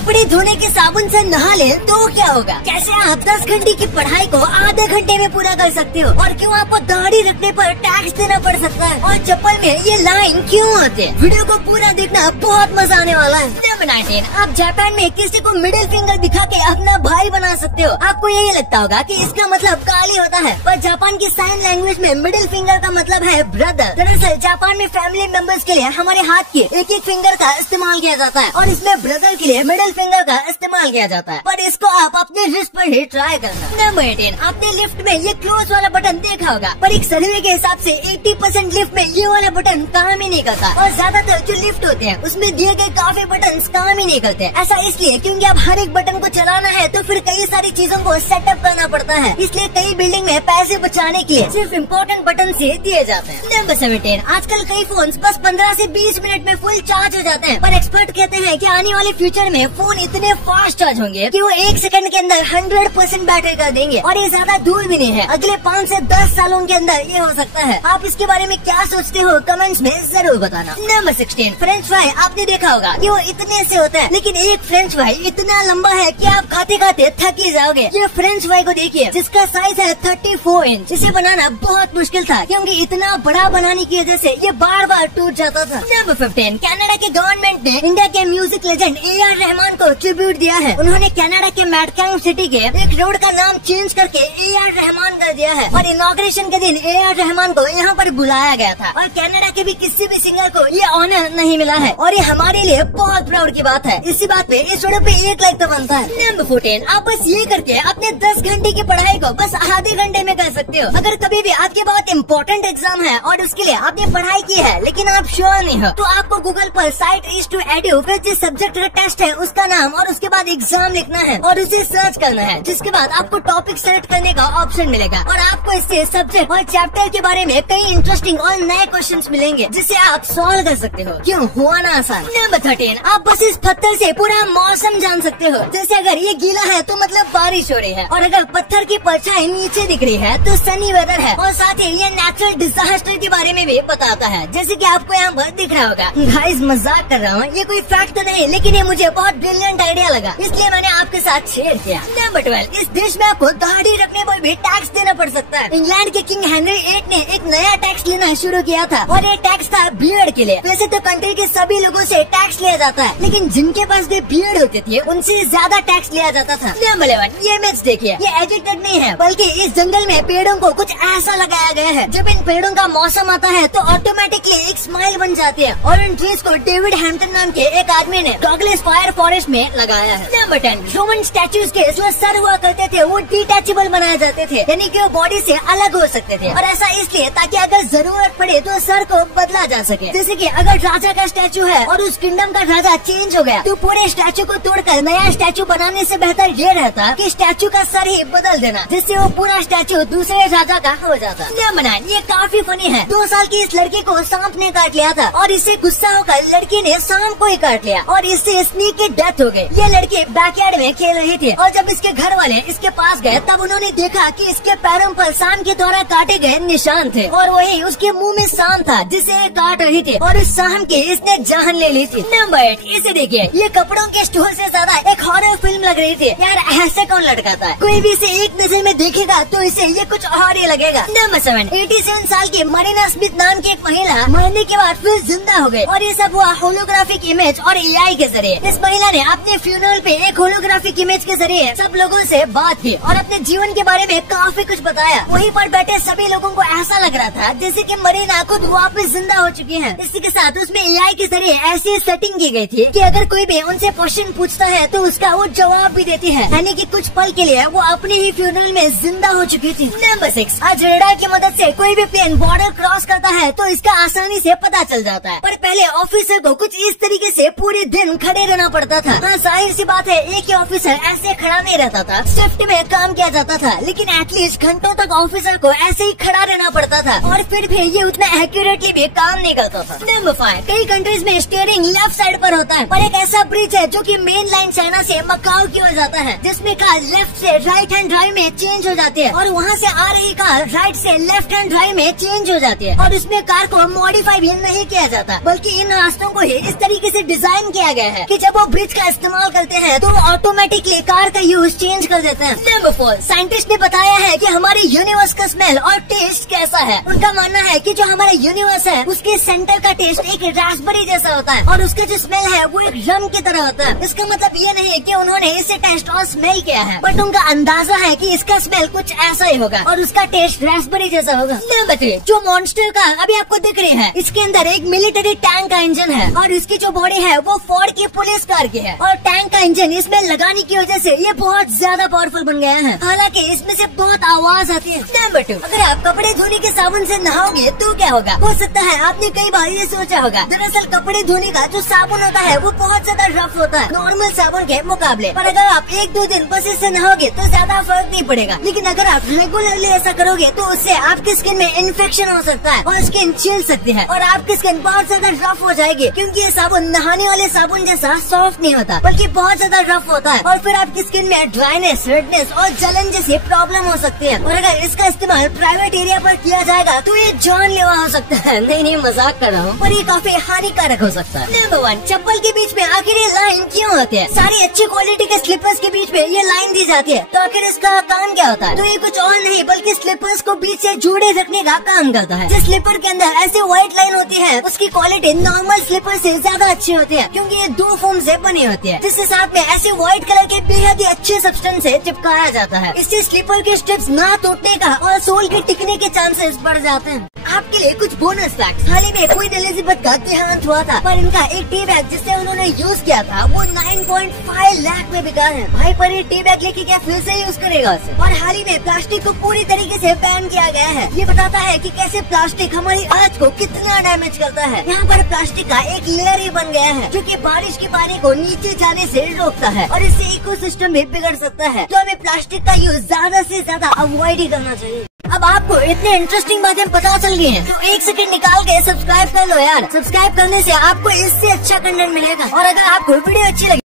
कपड़े धोने के साबुन से नहा ले तो क्या होगा? कैसे आप 10 घंटे की पढ़ाई को आधे घंटे में पूरा कर सकते हो? और क्यों आपको दाढ़ी रखने पर टैक्स देना पड़ सकता है? और चप्पल में ये लाइन क्यों आते हैं? वीडियो को पूरा देखना, बहुत मजा आने वाला है। नंबर 19, आप जापान में किसी को मिडिल फिंगर दिखा के अपना भाई बना सकते हो। आपको यही लगता होगा कि इसका मतलब गाली होता है, पर जापान की साइन लैंग्वेज में मिडिल फिंगर का मतलब है ब्रदर। दरअसल जापान में फैमिली मेंबर्स के लिए हमारे हाथ के एक एक फिंगर का इस्तेमाल किया जाता है और इसमें ब्रदर के लिए मिडिल फिंगर का इस्तेमाल किया जाता है, पर इसको आप अपने रिस्ट पर ही ट्राई करना। नंबर 18, आपने लिफ्ट में ये क्लोज वाला बटन देखा होगा, पर एक सर्वे के हिसाब से 80% लिफ्ट में ये वाला बटन काम ही नहीं करता और ज्यादातर जो लिफ्ट होते हैं उसमें दिए गए काफी बटन काम ही नहीं करते। ऐसा इसलिए क्योंकि अब हर एक बटन को चलाना है तो फिर कई सारी चीजों को सेटअप करना पड़ता है, इसलिए कई बिल्डिंग में पैसे बचाने के लिए सिर्फ इम्पोर्टेंट बटन से दिए जाते हैं। नंबर 17, आजकल कई फोन बस 15 से 20 मिनट में फुल चार्ज हो जाते हैं, पर एक्सपर्ट कहते हैं कि आने वाले फ्यूचर में फोन इतने फास्ट चार्ज होंगे कि वो 1 सेकंड के अंदर 100% बैटरी कर देंगे और ये ज्यादा दूर भी नहीं है, अगले 5 से 10 सालों के अंदर ये हो सकता है। आप इसके बारे में क्या सोचते हो कमेंट्स में जरूर बताना। नंबर 16, फ्रेंच फ्राई आपने देखा होगा कि वो इतने से होता है, लेकिन एक फ्रेंच फ्राई इतना लंबा है कि आप खाते खाते थक ही जाओगे। ये फ्रेंच फ्राई को देखिए जिसका साइज है 34 इंच। इसे बनाना बहुत मुश्किल था क्योंकि इतना बड़ा बनाने की वजह से ये बार बार टूट जाता था। नंबर 15, कनाडा के गवर्नमेंट ने इंडिया के म्यूजिक लेजेंड AR रहमान को ट्रिब्यूट दिया है। उन्होंने कनाडा के मैडकांग सिटी के एक रोड का नाम चेंज करके AR रहमान कर दिया है और इनॉग्रेशन के दिन AR रहमान को यहाँ पर बुलाया गया था और कनाडा के भी किसी भी सिंगर को ये ऑनर नहीं मिला है और ये हमारे लिए बहुत प्राउड की बात है। इसी बात पे इस वीडियो पे 1 लाइक तो बनता है। नंबर 14, आप बस ये करके अपने 10 घंटे की पढ़ाई को बस आधे घंटे में कर सकते हो। अगर कभी भी आपके बहुत इम्पोर्टेंट एग्जाम है और उसके लिए आपने पढ़ाई की है लेकिन आप श्योर नहीं हो, तो आपको गूगल पर साइट is2edu फिर जिस सब्जेक्ट का टेस्ट है उसका नाम और उसके बाद एग्जाम लिखना है और उसे सर्च करना है, जिसके बाद आपको टॉपिक सेलेक्ट करने का ऑप्शन मिलेगा और आपको इससे सब्जेक्ट और चैप्टर के बारे में कई इंटरेस्टिंग और नए क्वेश्चंस मिलेंगे जिसे आप सॉल्व कर सकते हो। क्यों हुआ ना आसान। नंबर 13, आप बस इस पत्थर से पूरा मौसम जान सकते हो। जैसे अगर ये गीला है तो मतलब बारिश हो रही है और अगर पत्थर की परछाई नीचे दिख रही है तो सनी वेदर है और साथ ही ये नेचुरल डिजास्टर के बारे में भी बताता है, जैसे कि आपको यहाँ पर दिख रहा होगा। गाइस मजाक कर रहा हूँ, ये कोई फैक्ट तो नहीं, लेकिन ये मुझे बहुत ब्रिलियंट आइडिया लगा इसलिए मैंने आपके साथ शेयर किया। नंबर 12, इस देश में आपको दाढ़ी रखने पर भी टैक्स देना पड़ सकता है। इंग्लैंड के किंग हेनरी 8 ने एक नया टैक्स लेना शुरू किया था और ये टैक्स था बियर्ड के लिए। वैसे तो कंट्री के सभी लोगों से टैक्स लिया जाता है, लेकिन जिनके पास भी बियर्ड होते थे उनसे ज्यादा टैक्स लिया जाता था। नंबर 11, ये इमेज देखिए, ये एडिटेड नहीं है बल्कि इस जंगल में पेड़ों को कुछ ऐसा लगाया गया है। जब इन पेड़ों का मौसम आता है तो ऑटोमेटिकली एक स्माइल बन जाती है और इन ट्रीज को डेविड हैम्पटन नाम के एक आदमी ने डॉगलेस फायर फॉरेस्ट में लगाया है। नंबर 10, रोमन स्टैचूज के जो सर हुआ करते थे वो डिटैचेबल बनाए जाते थे, यानी कि वो बॉडी से अलग हो सकते थे और ऐसा इसलिए ताकि अगर जरूरत पड़े तो सर को बदला जा सके। जैसे कि अगर राजा का स्टैचू है और उस किंगडम का राजा चेंज हो गया तो पूरे स्टैचू को तोड़कर नया स्टैचू बनाने से बेहतर ये रहता कि स्टैचू का सर ही बदल देना, जिससे वो पूरा स्टैचू दूसरे राजा का हो जाता। नंबर 9, ये काफी फनी है। 2 साल की इस लड़की को सांप ने काट लिया था और इससे गुस्सा होकर लड़की ने सांप को ही काट लिया और इससे स्नेक की डेथ हो गई। ये लड़की बैकयार्ड में खेल रही थी और जब इसके घर वाले इसके पास गए तब उन्होंने देखा कि इसके पैरों पर सांप के द्वारा काटे गए निशान थे और वही उसके मुंह में सांप था जिसे काट रही थी और उस सांप की इसने जान ले ली थी। नंबर 8, इसे देखिए, ये कपड़ों के स्टोर से ज्यादा एक हॉरर फिल्म लग रही थी। यार ऐसे कौन लटकाता है? कोई भी इसे एक नजर में देखेगा तो इसे ये कुछ और ही लगेगा। नंबर 7, 87 साल की मरीना स्मिथ नाम की एक महिला मरने के बाद फिर जिंदा हो गई और ये सब हुआ होलोग्राफिक इमेज और AI के जरिए। इस महिला ने अपने फ्यूनरल पे एक होलोग्राफिक इमेज के जरिए सब लोगों से बात की और अपने जीवन के बारे में काफी कुछ बताया। वहीं पर बैठे सभी लोगों को ऐसा लग रहा था जैसे कि मरीना खुद वापस जिंदा हो चुकी है। इसी के साथ उसमें AI के जरिए ऐसी सेटिंग की गई थी कि अगर कोई भी उनसे क्वेश्चन पूछता है तो उसका वो जवाब भी देती है, यानी कि कुछ पल के लिए वो अपने ही फ्यूनरल में जिंदा हो चुकी थी। नंबर 6, आज रेडार की मदद से कोई भी प्लेन बॉर्डर क्रॉस करता है तो इसका आसानी से पता चल जाता है, पर पहले ऑफिसर को कुछ इस तरीके से पूरे दिन खड़े रहना पड़ता था। हाँ जाहिर सी बात है, एक ही ऑफिसर ऐसे खड़ा नहीं रहता था, शिफ्ट में काम किया जाता था, लेकिन एटलीस्ट घंटों तक ऑफिसर को ऐसे ही खड़ा रहना पड़ता था और फिर भी ये उतना एक्यूरेटली भी काम नहीं करता था। नंबर 5, कई कंट्रीज में स्टीयरिंग लेफ्ट साइड पर होता है, पर एक ऐसा ब्रिज है जो कि मेन लाइन चाइना से मकाओ की ओर जाता है, जिसमें कार लेफ्ट से राइट हैंड ड्राइव में चेंज हो जाती है और वहाँ से आ रही कार राइट से लेफ्ट हैंड ड्राइव में चेंज हो जाती है और उसमें कार को मॉडिफाई भी नहीं किया जाता, बल्कि इन रास्तों को ही इस तरीके से डिजाइन किया गया है कि जब वो ब्रिज यूज का इस्तेमाल करते हैं तो ऑटोमेटिकली कार का यूज चेंज कर देते हैं। नंबर 4, साइंटिस्ट ने बताया है कि हमारे यूनिवर्स का स्मेल और टेस्ट कैसा है। उनका मानना है कि जो हमारा यूनिवर्स है उसके सेंटर का टेस्ट एक रास्पबेरी जैसा होता है और उसका जो स्मेल है वो एक रम की तरह होता है। इसका मतलब ये नहीं है कि उन्होंने इसे टेस्ट और स्मेल किया है, बट उनका अंदाजा है कि इसका स्मेल कुछ ऐसा ही होगा और उसका टेस्ट रास्पबेरी जैसा होगा। नंबर 3, जो मॉन्स्टर का अभी आपको दिख रही है, इसके अंदर एक मिलिट्री टैंक का इंजन है और इसकी जो बॉडी है वो फोर्ड की पुलिस कार की है और टैंक का इंजन इसमें लगाने की वजह से ये बहुत ज्यादा पावरफुल बन गया है। हालांकि इसमें से बहुत आवाज आती है। नंबर 2, अगर आप कपड़े धोने के साबुन से नहाओगे तो क्या होगा? हो सकता है आपने कई बार ये सोचा होगा, दरअसल कपड़े धोने का जो साबुन होता है वो बहुत ज्यादा रफ होता है नॉर्मल साबुन के मुकाबले, पर अगर आप 1-2 दिन बस इससे नहाओगे तो ज्यादा फर्क नहीं पड़ेगा। लेकिन अगर आप रेगुलरली ऐसा करोगे तो उससे आपकी स्किन में इन्फेक्शन हो सकता है और स्किन छिल सकती है और आपकी स्किन बहुत ज्यादा रफ हो जाएगी, क्योंकि ये साबुन नहाने वाले साबुन जैसा सॉफ्ट नहीं होता बल्कि बहुत ज्यादा रफ होता है और फिर आपकी स्किन में ड्राइनेस, रेडनेस और जलन जैसी प्रॉब्लम हो सकती है। और अगर इसका इस्तेमाल प्राइवेट एरिया पर किया जाएगा तो ये जानलेवा हो सकता है। नहीं, मजाक कर रहा हूँ, पर ये काफी हानिकारक हो सकता है। नंबर 1, चप्पल के बीच में आखिर ये लाइन क्यों होती है? सारी अच्छी क्वालिटी के स्लीपर्स के बीच में ये लाइन दी जाती है, तो आखिर इसका काम क्या होता है? तो ये कुछ और नहीं बल्कि स्लीपर्स को बीच से जोड़े रखने का काम करता है। जिस स्लीपर के अंदर ऐसी व्हाइट लाइन होती है उसकी क्वालिटी नॉर्मल स्लीपर से ज्यादा अच्छी होती है, क्योंकि ये 2 फोम से बनी होती है, जिसके साथ में ऐसे व्हाइट कलर के बेहद ही अच्छे सब्सटेंस से चिपकाया जाता है। इससे स्लीपर के स्ट्रिप्स ना टूटने का और सोल के टिकने के चांसेस बढ़ जाते हैं। आपके लिए कुछ बोनस फैक्ट्स। हाल ही में क्वीन एलिजाबेथ का देहांत हुआ था, पर इनका एक टी बैग जिसे उन्होंने यूज किया था वो 9.5 लाख में बिका है। भाई, पर ये टी बैग लेके क्या फिर से यूज करेगा उसे? और हाल ही में प्लास्टिक को पूरी तरीके से बैन किया गया है। ये बताता है कि कैसे प्लास्टिक हमारी अर्थ को कितना डैमेज करता है। यहाँ पर प्लास्टिक का एक लेयर ही बन गया है जो कि बारिश के पानी को नीचे जाने से रोकता है और इससे इकोसिस्टम भी बिगड़ सकता है। तो हमें प्लास्टिक का यूज ज्यादा से ज्यादा अवॉइड ही करना चाहिए। अब आपको इतने इंटरेस्टिंग बातें पता चल गई हैं, तो 1 सेकंड निकाल के सब्सक्राइब कर लो यार। सब्सक्राइब करने से आपको इससे अच्छा कंटेंट मिलेगा और अगर आपको वीडियो अच्छी लगी